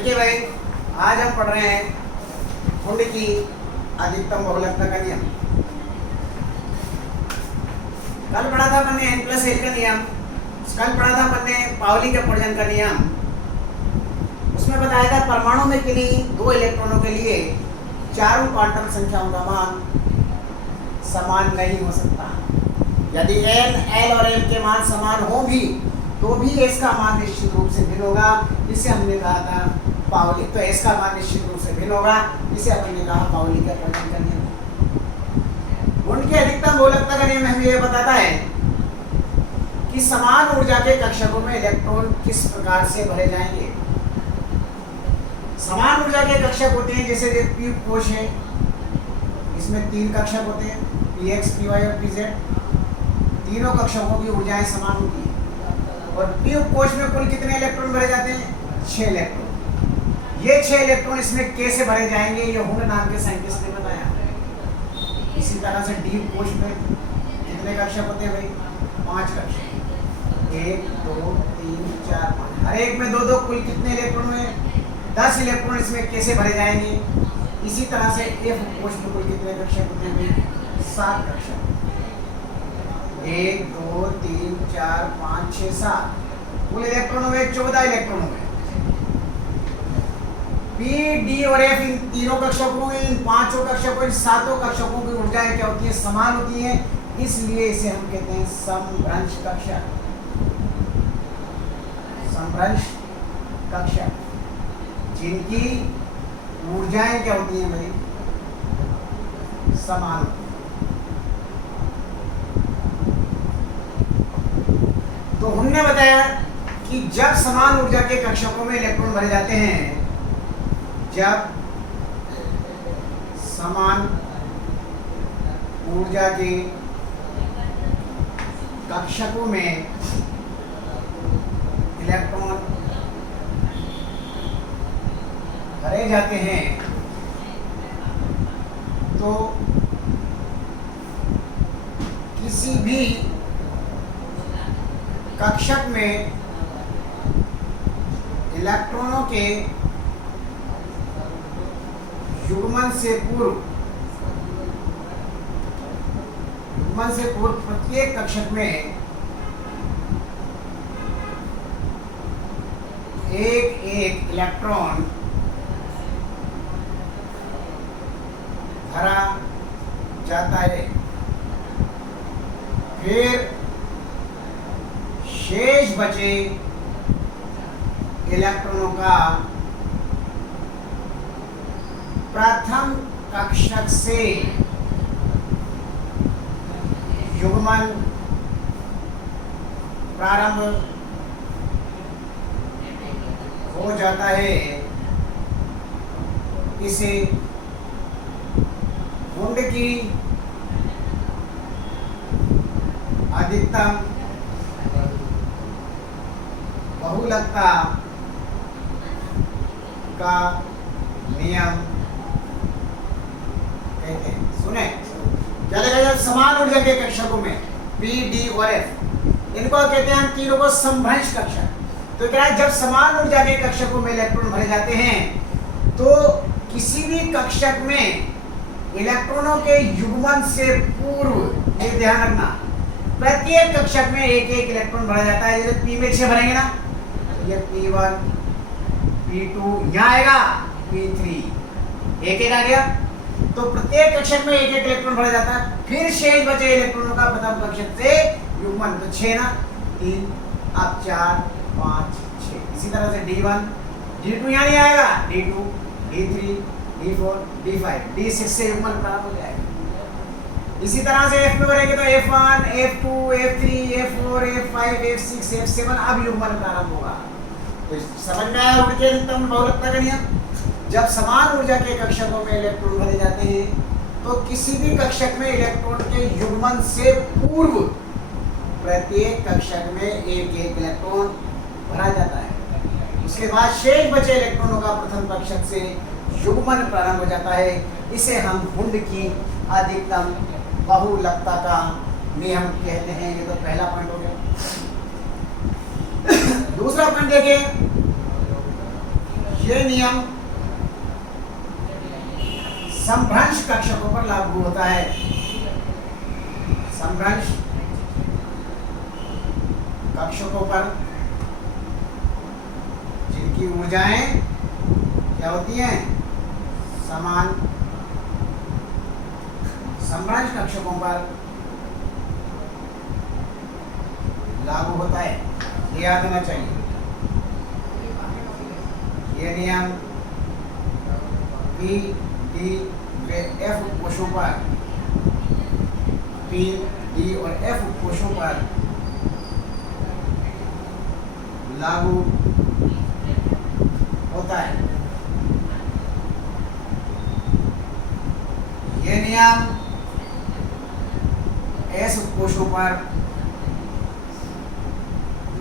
देखिए भाई, आज हम पढ़ रहे हैं कुंड की अधिकतम बहुलकता का नियम। कल पढ़ा था अपन ने n+1 का नियम, कल पढ़ा था अपन ने पाउली के अपवर्जन का नियम। उसमें बताया था परमाणु में किन्हीं दो इलेक्ट्रॉनों के लिए चारों क्वांटम संख्याओं का मान समान नहीं हो सकता। यदि n, l और m के मान समान हो भी तो भी s का मान निश्चित रूप से भिन्न होगा। इसे हमने कहा था पाउली, तो s का मान निश्चित रूप से भिन्न होगा। इसे अपन ने कहा पाउली का अपवर्जन का नियम। उनकी अधिकतम बहुलकता का नियम हमें यह बताता है कि समान ऊर्जा के कक्षकों में इलेक्ट्रॉन किस प्रकार से भरे जाएंगे। समान ऊर्जा के कक्षक होते हैं, जैसे p कोश है, इसमें 3 कक्षक होते हैं, px, py और pz। तीनों कक्षकों की ऊर्जाएं समान होती हैं और p कोश में कुल कितने इलेक्ट्रॉन भरे जाते हैं? 6 इलेक्ट्रॉन। ये 6 इलेक्ट्रॉन इसमें k से भरे जाएंगे, ये हुंग नाम के साइंटिस्ट ने बताया। इसी तरह से d कोश में कितने कक्षक होते हैं भाई? 5 कक्षक, 1 2 3 4 5, हर एक में 2-2, कुल कितने इलेक्ट्रॉन में? 10 इलेक्ट्रॉन इसमें k से भरे जाएंगे। इसी तरह से f कोश में कुल कितने कक्षक होते हैं भाई? 7 कक्षक, 1 2 3 4 5 6 7, कुल इलेक्ट्रॉनों में 14 इलेक्ट्रॉनों में p, d और f, इन तीनों कक्षकों, इन 5 कक्षकों, इन 7 कक्षकों की ऊर्जाएं क्या होती है? समान होती हैं। इसलिए इसे हम कहते हैं समभ्रंश कक्षक। समभ्रंश कक्षक जिनकी ऊर्जाएं क्या होती हैं भाई? समान होती हैं। तो हमने बताया कि जब समान ऊर्जा के कक्षकों में इलेक्ट्रॉन भरे जाते हैं, जब समान ऊर्जा के कक्षकों में इलेक्ट्रॉन भरे जाते हैं तो किसी भी कक्षक में इलेक्ट्रॉनों के युग्मन से पूर्व प्रत्येक कक्षक में एक इलेक्ट्रॉन भरा जाता है। फिर शेष बचे इलेक्ट्रॉनों का प्रथम कक्षक से युग्मन प्रारंभ हो जाता है। इसे कुंड की अधिकतम बहुलकता का नियम कहते हैं। सुने क्या लगा? जब समान ऊर्जा के कक्षकों में p, d और f, इनको कहते हैं हम तीनों को समभ्रंश कक्षक। तो क्या है, जब समान ऊर्जा के कक्षकों में इलेक्ट्रॉन भरे जाते हैं तो किसी भी कक्षक में इलेक्ट्रॉनों के युग्मन से पूर्व, ये ध्यान रखना, प्रत्येक कक्षक में एक इलेक्ट्रॉन भरा जाता है। जैसे p में 6 भरेंगे ना, ये p1 p2, यहाँ आएगा p3, एक आ गया। तो प्रत्येक कक्षक में एक इलेक्ट्रॉन भरा जाता है। फिर शेष बचे इलेक्ट्रॉनों का प्रथम कक्षक से युग्मन, तो 6 ना, 3, अब 4 5 6। इसी तरह से d1 d2 यहाँ नहीं आएगा, d2 d3 d4 d5 d6 से युग्मन प्रारंभ हो जाएगा। इसी तरह से f में भरेंगे तो f1 f2 f3 f4 f5 f6 f7, अब युग्मन प्रारंभ होगा। तो समझ में आया उनके अधिकतम बहुलकता का नियम? जब समान ऊर्जा के कक्षकों में इलेक्ट्रॉन भरे जाते हैं तो किसी भी कक्षक में इलेक्ट्रॉन के युग्मन से पूर्व प्रत्येक कक्षक में एक इलेक्ट्रॉन भरा जाता है। उसके बाद शेष बचे इलेक्ट्रॉनों का प्रथम कक्षक से युग्मन प्रारंभ हो जाता है। इसे हम कुंड की अधिकतम बहुलकता का नियम कहते हैं। ये तो पहला पॉइंट हो गया। दूसरा पॉइंट देखिए, ये नियम समभ्रंश कक्षकों पर लागू होता है। समभ्रंश कक्षकों पर जिनकी ऊर्जाएं क्या होती हैं, समान, समभ्रंश कक्षकों पर लागू होता है। ये याद होना चाहिए। ये नियम पी डी एफ कोशों पर, पी डी और एफ कोशों पर लागू होता है। ये नियम एस कोशों पर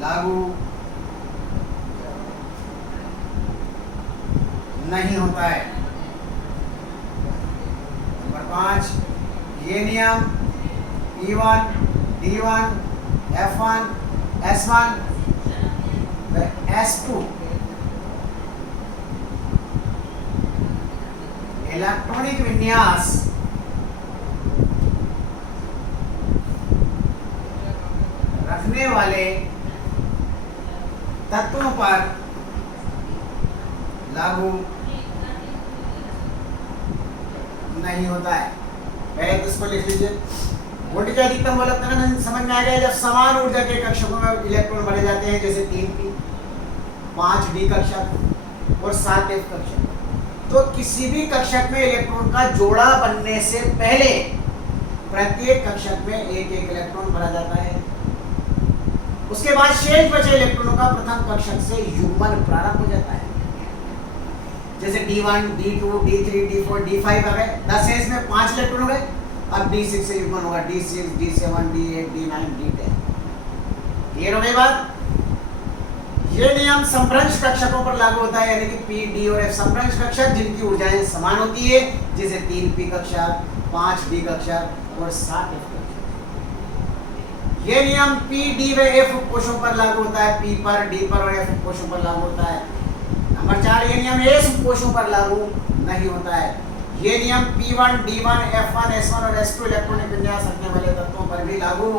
लागू नहीं होता है। नंबर 5, ये नियम E1, D1, F1, S1 व S2 इलेक्ट्रॉनिक विन्यास रखने वाले तत्वों पर लागू नहीं होता है। पहले तो इसको लिख लीजिए। वोल्टेज अधिकतम वोल्टेज समझ में आ गया। जब समान ऊर्जा के कक्षकों में इलेक्ट्रॉन भरे जाते हैं, जैसे 3p, 5d कक्षक और 7f कक्षक, तो किसी भी कक्षक में इलेक्ट्रॉन का जोड़ा बनने से पहले प्रत्येक कक्षक में एक एक इलेक्ट्रॉन भरा जाता है। उसके बाद शेष बचे इलेक्ट्रॉनों का प्रथम कक्षक से युग्मन प्रारंभ हो जाता है। जैसे D1, D2, D3, D4, D5 आ गए, 10 है, इसमें 5 इलेक्ट्रॉन हो गए। अब D6 से युग्मन होगा, D6, D7, D8, D9, D10। Clear हो गई बात? ये नियम समभ्रंश कक्षकों पर लागू होता है, यानी कि P, D और F समभ्रंश कक्षक जिनकी ऊर्जाएं समान होती है, जैसे 3p कक्षक, 5d कक्षक और 7f कक्षक। ये नियम P, D व F कोशों पर लागू होता है, P पर, D पर और F कोशों पर लागू होता है। नंबर 4, ये नियम S कोशों पर लागू नहीं होता है। ये नियम P1, D1, F1, S1 और S2 इलेक्ट्रॉनिक विन्यास रखने वाले तत्वों पर भी लागू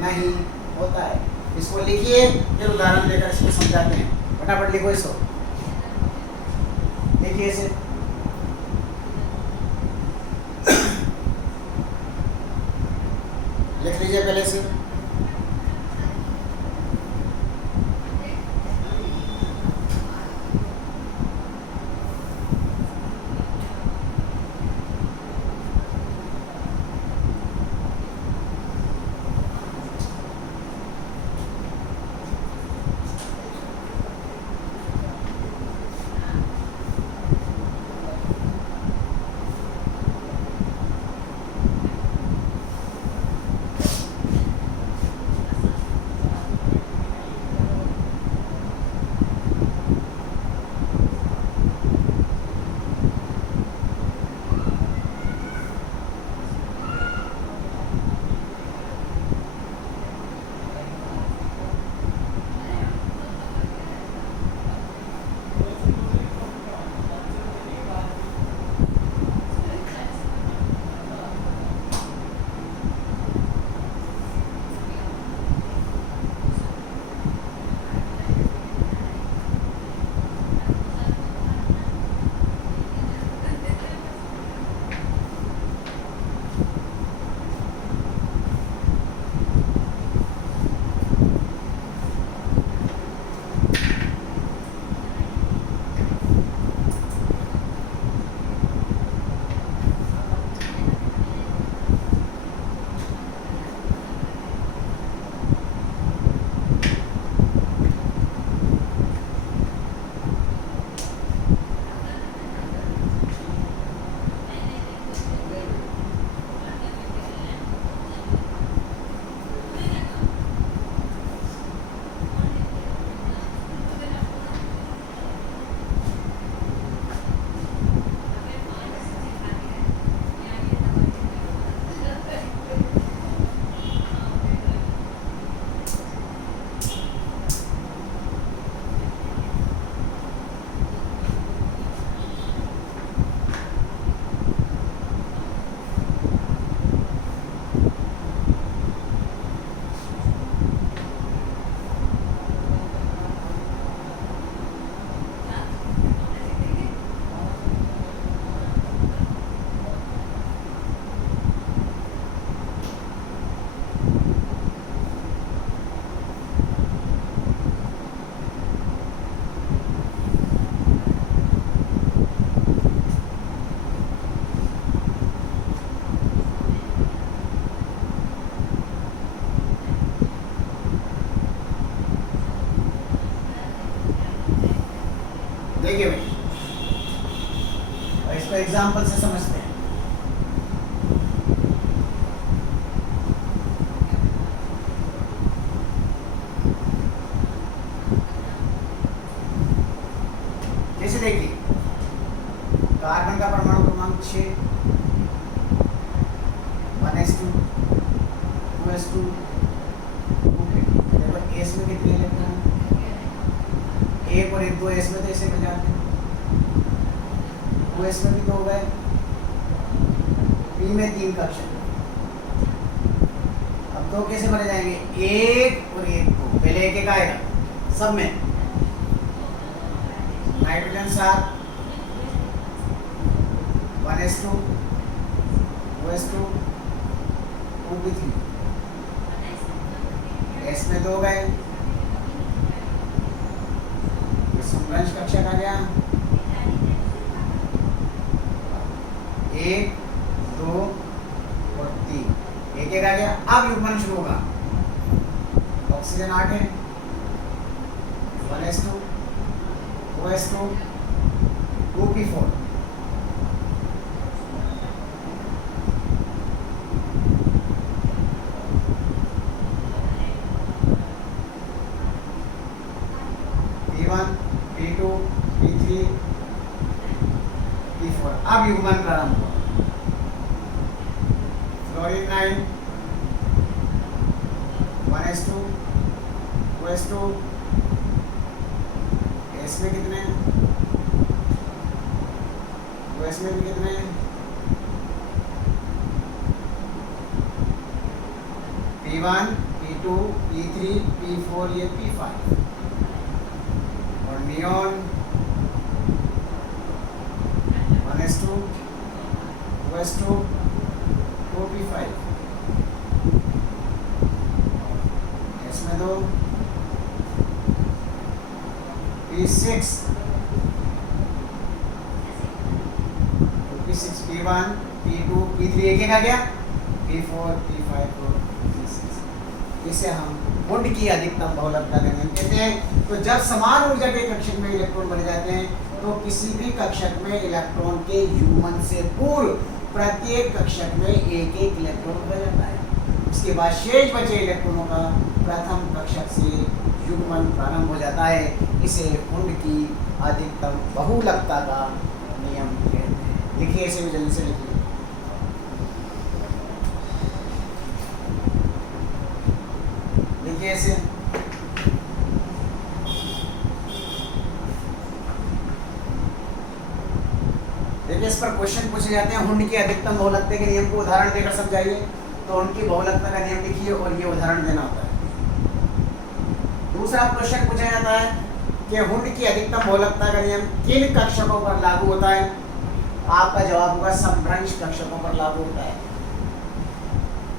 नहीं होता है। इसको लिखिए, फिर उदाहरण देकर इसको समझाते हैं। फटाफट लिखो इसको, देखिए इसे। लिख लीजिए पहले से। देखिए भाई, और इसको एग्जाम्पल से समझते हैं। जैसे देखिए, कार्बन का परमाणु क्रमांक 6, 1s2, 2s2, देखो एस में कितने इलेक्ट्रॉन, एक और एक, दो एस में तो ऐसे मिल जाते हैं, 2s में भी तो हो गए, पी में 3 कक्षक। अब दो कैसे बने जाएंगे, एक और एक, दो, पहले एक एक आएगा सब में, nitrogen 7, 1s2, 2s2, 2p3, S में 2 गए, ये समभ्रंश कक्षक आ गया, 1, 2 और 3, एक एक आ गया। अब युग्मन शुरू होगा, ऑक्सीजन 8 है, 1s2, 2s2, 2p4, P1, P2, P3, P4। अब युग्मन प्रारंभ हुआ, फ्लोरीन 9, 1s2, 2s2, एस में कितने, 2s में भी कितने, P1, P2, P3, P4, ये P5, और neon 1s2, 2s2, 2p5, S में 2, P6, 2p6, P1, P2, P3, एक एक आ गया, P4, P5 और P6। इसे हम वुड की अधिकतम बहुलकता का नियम कहते हैं। तो जब समान ऊर्जा के कक्षक में इलेक्ट्रॉन बने जाते हैं तो किसी भी कक्षक में इलेक्ट्रॉन के युग्मन से पूर्व प्रत्येक कक्षक में एक एक इलेक्ट्रॉन बन जाता है। उसके बाद शेष बचे इलेक्ट्रॉनों का प्रथम कक्षक से युग्मन प्रारंभ हो जाता है। इसे वुड की अधिकतम बहुलकता का नियम कहते हैं। लिखिए इसे भी जल्दी से लिखिए। कैसे देखिए, इस पर क्वेश्चन पूछे जाते हैं, हुंड की अधिकतम बहुलकता के नियम को उदाहरण देकर समझाइए। तो उनकी बहुलकता का नियम लिखिए और ये उदाहरण देना होता है। दूसरा क्वेश्चन पूछा जाता है कि हुंड की अधिकतम बहुलकता का नियम किन कक्षकों पर लागू होता है। आपका जवाब होगा समभ्रंश कक्षकों पर लागू होता है।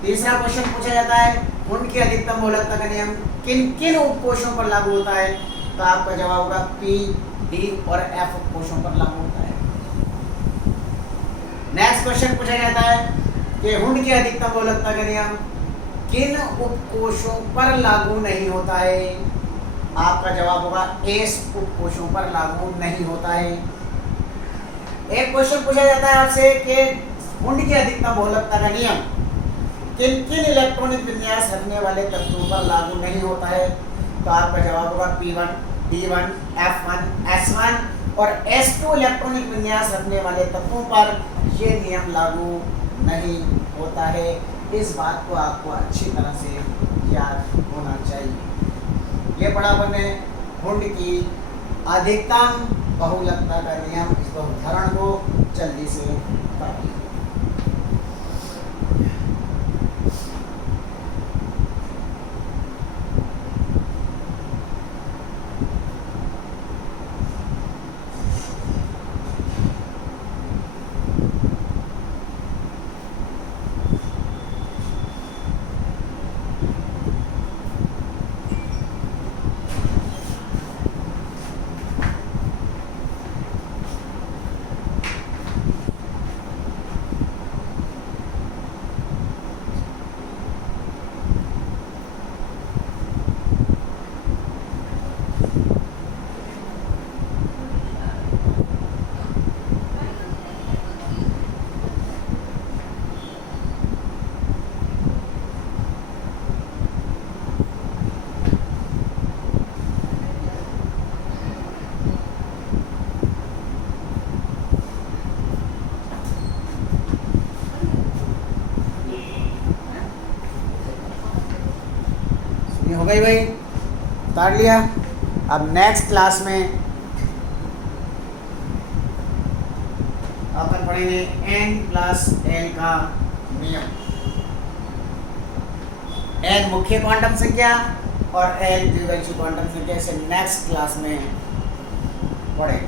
तीसरा क्वेश्चन पूछा जाता है हुंड की अधिकतम बहुलकता का नियम किन किन उपकोषों पर लागू होता है। तो आपका जवाब होगा पी, डी और एफ उपकोषों पर लागू होता है। नेक्स्ट क्वेश्चन पूछा जाता है कि हुंड की अधिकतम बहुलकता का नियम किन उपकोषों पर लागू नहीं होता है। आपका जवाब होगा एस उपकोषों पर लागू नहीं होता है। एक क्वेश्चन पूछा जाता है आपसे कि हुंड की अधिकतम बहुलकता का नियम किन किन इलेक्ट्रॉनिक विन्यास रखने वाले तत्वों पर लागू नहीं होता है। तो आपका जवाब होगा P1, D1, F1, S1 और S2 इलेक्ट्रॉनिक विन्यास रखने वाले तत्वों पर ये नियम लागू नहीं होता है। इस बात को आपको अच्छी तरह से याद होना चाहिए। ये पढ़ा हमने हुंड की अधिकतम बहुलकता का नियम। इस उदाहरण को जल्दी से पढ़िए। ये हो गई भाई, उतार लिया। अब नेक्स्ट क्लास में अपन पढ़ेंगे n+l का नियम। n मुख्य क्वांटम संख्या और l द्विवंशी क्वांटम संख्या से नेक्स्ट क्लास में पढ़ेंगे।